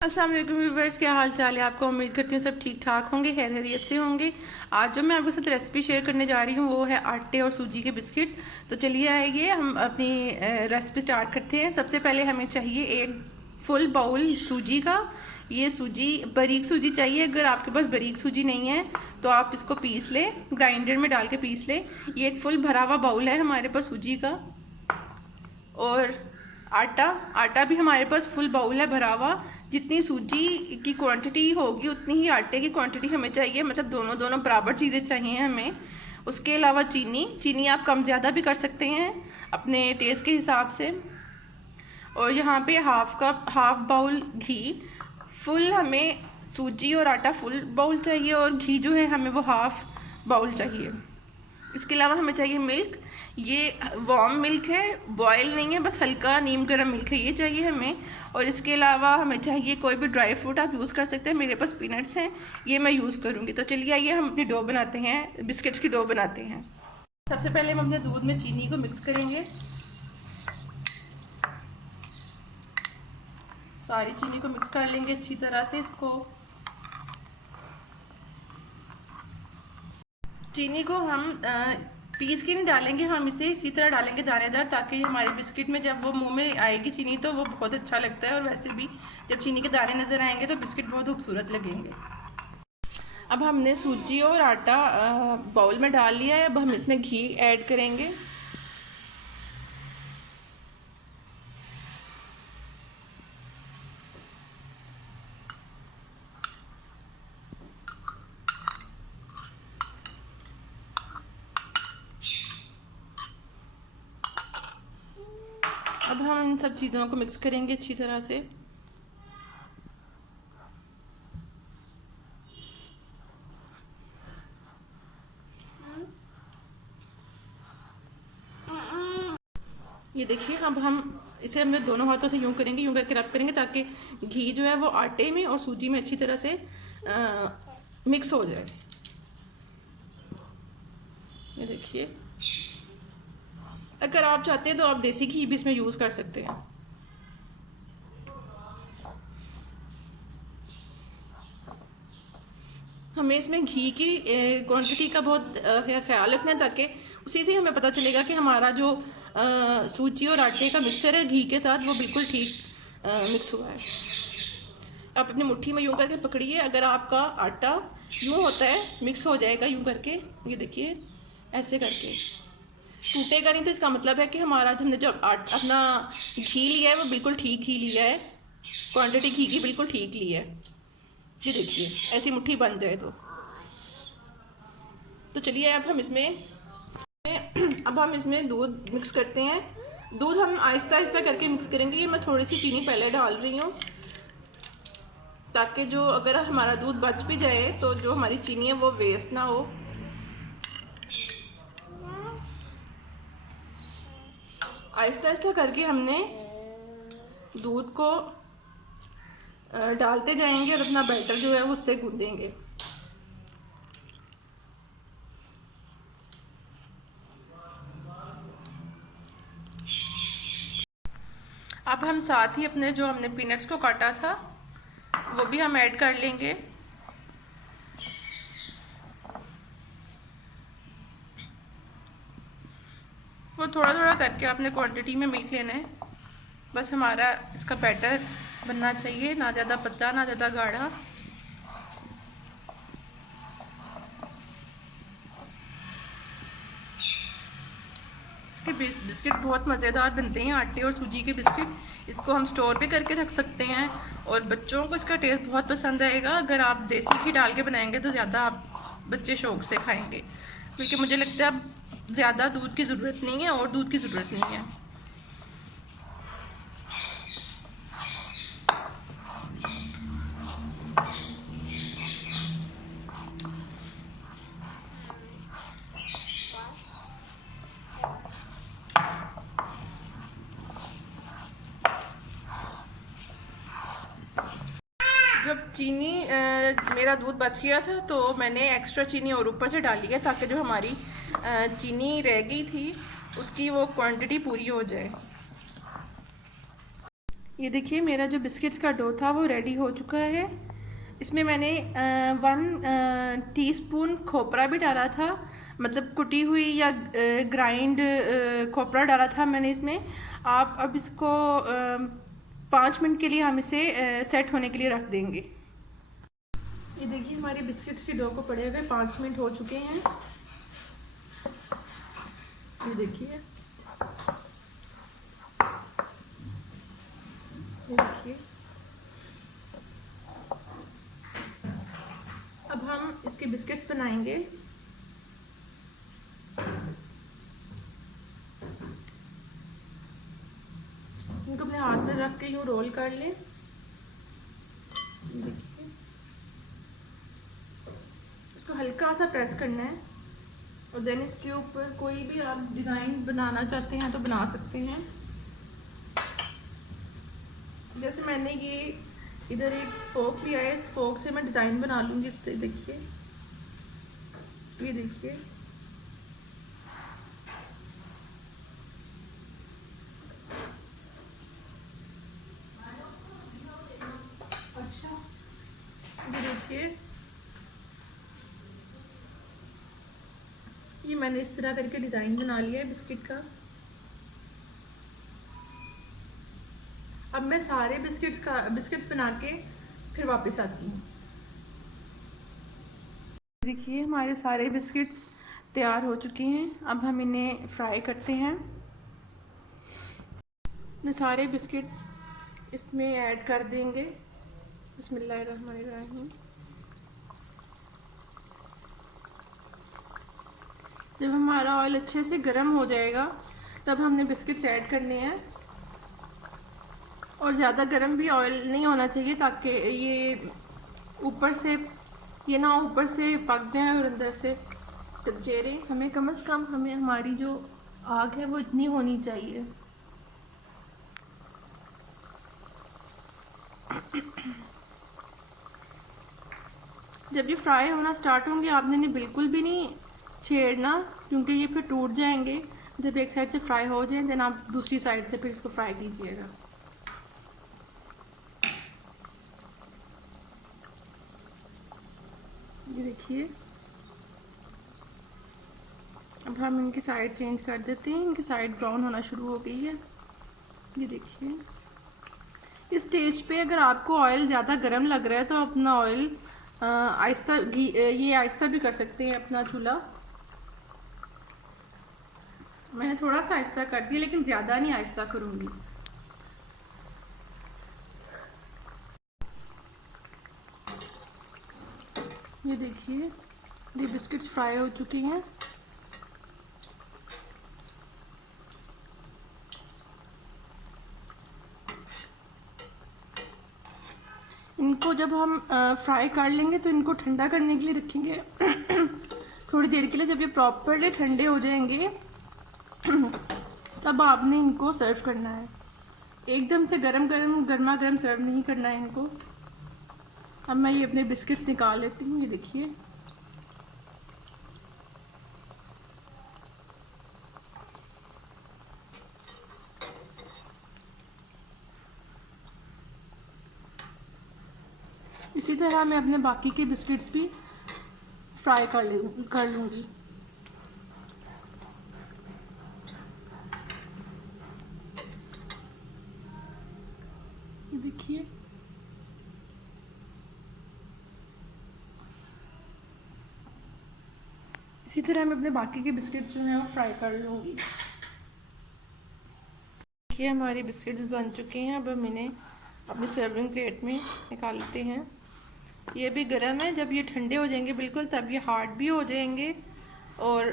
अस्सलाम वालेकुम व्यूवर्स, क्या हाल चाल है आपका। उम्मीद करती हूँ सब ठीक ठाक होंगे, खैर खैरियत से होंगे। आज जो मैं आपके साथ रेसिपी शेयर करने जा रही हूँ वो है आटे और सूजी के बिस्किट। तो चलिए आइए हम अपनी रेसिपी स्टार्ट करते हैं। सबसे पहले हमें चाहिए एक फुल बाउल सूजी का। ये सूजी बारीक सूजी चाहिए, अगर आपके पास बारीक सूजी नहीं है तो आप इसको पीस लें, ग्राइंडर में डाल के पीस लें। ये एक फुल भरा हुआ बाउल है हमारे पास सूजी का। और आटा आटा भी हमारे पास फुल बाउल है भरा हुआ। जितनी सूजी की क्वांटिटी होगी उतनी ही आटे की क्वांटिटी हमें चाहिए, मतलब दोनों दोनों बराबर चीज़ें चाहिए हमें। उसके अलावा चीनी आप कम ज़्यादा भी कर सकते हैं अपने टेस्ट के हिसाब से। और यहाँ पे हाफ बाउल घी। फुल हमें सूजी और आटा फुल बाउल चाहिए और घी जो है हमें वो हाफ बाउल चाहिए। इसके अलावा हमें चाहिए मिल्क। ये वार्म मिल्क है, बॉयल नहीं है, बस हल्का नीम गर्म मिल्क है, ये चाहिए हमें। और इसके अलावा हमें चाहिए कोई भी ड्राई फ्रूट आप यूज़ कर सकते हैं, मेरे पास पीनट्स हैं, ये मैं यूज़ करूँगी। तो चलिए आइए हम अपनी डो बनाते हैं, बिस्किट्स की डो बनाते हैं। सबसे पहले हम अपने दूध में चीनी को मिक्स करेंगे। सारी चीनी को मिक्स कर लेंगे अच्छी तरह से। इसको चीनी को हम पीस के नहीं डालेंगे, हम इसे इसी तरह डालेंगे दानेदार, ताकि हमारे बिस्किट में जब वो मुंह में आएगी चीनी तो वो बहुत अच्छा लगता है। और वैसे भी जब चीनी के दाने नज़र आएंगे तो बिस्किट बहुत खूबसूरत लगेंगे। अब हमने सूजी और आटा बाउल में डाल लिया है। अब हम इसमें घी ऐड करेंगे। अब हम इन सब चीज़ों को मिक्स करेंगे अच्छी तरह से। ये देखिए, अब हम इसे हमने दोनों हाथों से यूं करेंगे, यूं करके रब करेंगे ताकि घी जो है वो आटे में और सूजी में अच्छी तरह से मिक्स हो जाए। ये देखिए, अगर आप चाहते हैं तो आप देसी घी भी इसमें यूज़ कर सकते हैं। हमें इसमें घी की क्वांटिटी का बहुत ख्याल रखना है, ताकि उसी से हमें पता चलेगा कि हमारा जो सूजी और आटे का मिक्सचर है घी के साथ वो बिल्कुल ठीक मिक्स हुआ है। आप अपनी मुट्ठी में यूं करके पकड़िए, अगर आपका आटा यूं होता है मिक्स हो जाएगा यूं करके, ये देखिए ऐसे करके टूटेगा नहीं, तो इसका मतलब है कि हमारा हमने जो अपना घी लिया है वो बिल्कुल ठीक ही लिया है, क्वांटिटी घी की बिल्कुल ठीक ली है। ये देखिए ऐसी मुट्ठी बन जाए तो चलिए अब हम इसमें दूध मिक्स करते हैं। दूध हम आहिस्ता आहिस्ता करके मिक्स करेंगे। ये मैं थोड़ी सी चीनी पहले डाल रही हूँ, ताकि जो अगर हमारा दूध बच भी जाए तो जो हमारी चीनी है वो वेस्ट ना हो। आहिस्ता आहिस्ता करके हमने दूध को डालते जाएंगे और अपना बैटर जो है उससे गूंदेंगे। अब हम साथ ही अपने जो हमने पीनट्स को काटा था वो भी हम ऐड कर लेंगे। वो थोड़ा थोड़ा करके अपने क्वांटिटी में मिक्स लेना है। बस हमारा इसका बैटर बनना चाहिए, ना ज़्यादा पतला ना ज़्यादा गाढ़ा। इसके बिस्किट बहुत मज़ेदार बनते हैं, आटे और सूजी के बिस्किट। इसको हम स्टोर भी करके रख सकते हैं और बच्चों को इसका टेस्ट बहुत पसंद आएगा। अगर आप देसी घी डाल के बनाएंगे तो ज़्यादा आप बच्चे शौक से खाएंगे, क्योंकि मुझे लगता है अब ज़्यादा दूध की ज़रूरत नहीं है और दूध की ज़रूरत नहीं है। जब चीनी मेरा दूध बच गया था तो मैंने एक्स्ट्रा चीनी और ऊपर से डाली है, ताकि जो हमारी चीनी रह गई थी उसकी वो क्वांटिटी पूरी हो जाए। ये देखिए मेरा जो बिस्किट्स का डो था वो रेडी हो चुका है। इसमें मैंने 1 टीस्पून खोपरा भी डाला था, मतलब कुटी हुई या ग्राइंड खोपरा डाला था मैंने इसमें। आप अब इसको 5 मिनट के लिए हम इसे सेट होने के लिए रख देंगे। ये देखिए हमारे बिस्किट्स के डो को पड़े हुए 5 मिनट हो चुके हैं। ये देखिए, ये देखिए। अब हम इसके बिस्किट्स बनाएंगे। इनको अपने हाथ में रख के यूँ रोल कर लें। देखिए, इसको हल्का सा प्रेस करना है और देन इसके ऊपर कोई भी आप डिज़ाइन बनाना चाहते हैं तो बना सकते हैं। जैसे मैंने ये इधर एक फोक लिया है, इस फोक से मैं डिज़ाइन बना लूँगी इस पे। देखिए, ये देखिए, अच्छा, ये देखिए, ये मैंने इस तरह करके डिज़ाइन बना लिया है बिस्किट का। अब मैं सारे बिस्किट्स बना के फिर वापस आती हूँ। देखिए हमारे सारे बिस्किट्स तैयार हो चुके हैं। अब हम इन्हें फ्राई करते हैं। मैं सारे बिस्किट्स इसमें ऐड कर देंगे। बिस्मिल्लाहिर्रहमानिर्रहीम। जब हमारा ऑयल अच्छे से गर्म हो जाएगा तब हमने बिस्किट्स ऐड करने हैं। और ज़्यादा गर्म भी ऑयल नहीं होना चाहिए ताकि ये ऊपर से ऊपर से पक जाए और अंदर से कच्चे रहे। हमें कम से कम हमारी जो आग है वो इतनी होनी चाहिए। जब ये फ्राई होना स्टार्ट होंगे आपने इन्हें बिल्कुल भी नहीं छेड़ना, क्योंकि ये फिर टूट जाएंगे। जब एक साइड से फ्राई हो जाए देन आप दूसरी साइड से फिर इसको फ्राई कीजिएगा। ये देखिए, अब हम इनकी साइड चेंज कर देते हैं। इनकी साइड ब्राउन होना शुरू हो गई है। ये देखिए, इस स्टेज पे अगर आपको ऑयल ज़्यादा गर्म लग रहा है तो अपना ऑयल आहिस्ता ये आहिस्ता भी कर सकते हैं अपना चूल्हा। मैंने थोड़ा सा आहिस्ता कर दिया लेकिन ज़्यादा नहीं आहिस्ता करूँगी। ये देखिए, ये बिस्किट्स फ्राई हो चुके हैं। इनको जब हम फ्राई कर लेंगे तो इनको ठंडा करने के लिए रखेंगे थोड़ी देर के लिए। जब ये प्रॉपरली ठंडे हो जाएंगे तब आपने इनको सर्व करना है। एकदम से गर्मा गर्म सर्व नहीं करना है इनको। अब मैं ये अपने बिस्किट्स निकाल लेती हूँ। ये देखिए, इसी तरह मैं अपने बाकी के बिस्किट्स भी फ्राई कर लूँगी। ये देखिए, इसी तरह मैं अपने बाकी के बिस्किट्स जो हैं वो फ्राई कर लूँगी। देखिए हमारे बिस्किट्स बन चुके हैं। अब हम इन्हें अपनी सर्विंग प्लेट में निकाल लेते हैं। ये भी गर्म है, जब ये ठंडे हो जाएंगे बिल्कुल तब ये हार्ड भी हो जाएंगे और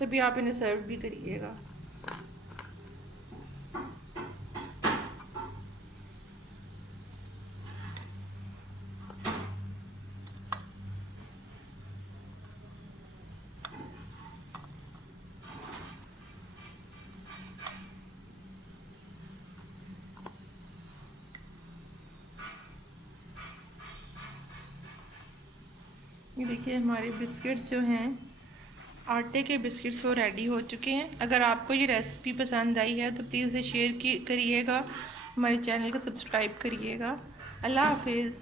तभी आप इन्हें सर्व भी करिएगा। ये देखिए हमारे बिस्किट्स जो हैं आटे के बिस्किट्स वो रेडी हो चुके हैं। अगर आपको ये रेसिपी पसंद आई है तो प्लीज़ इसे शेयर करिएगा, हमारे चैनल को सब्सक्राइब करिएगा। अल्लाह हाफिज़।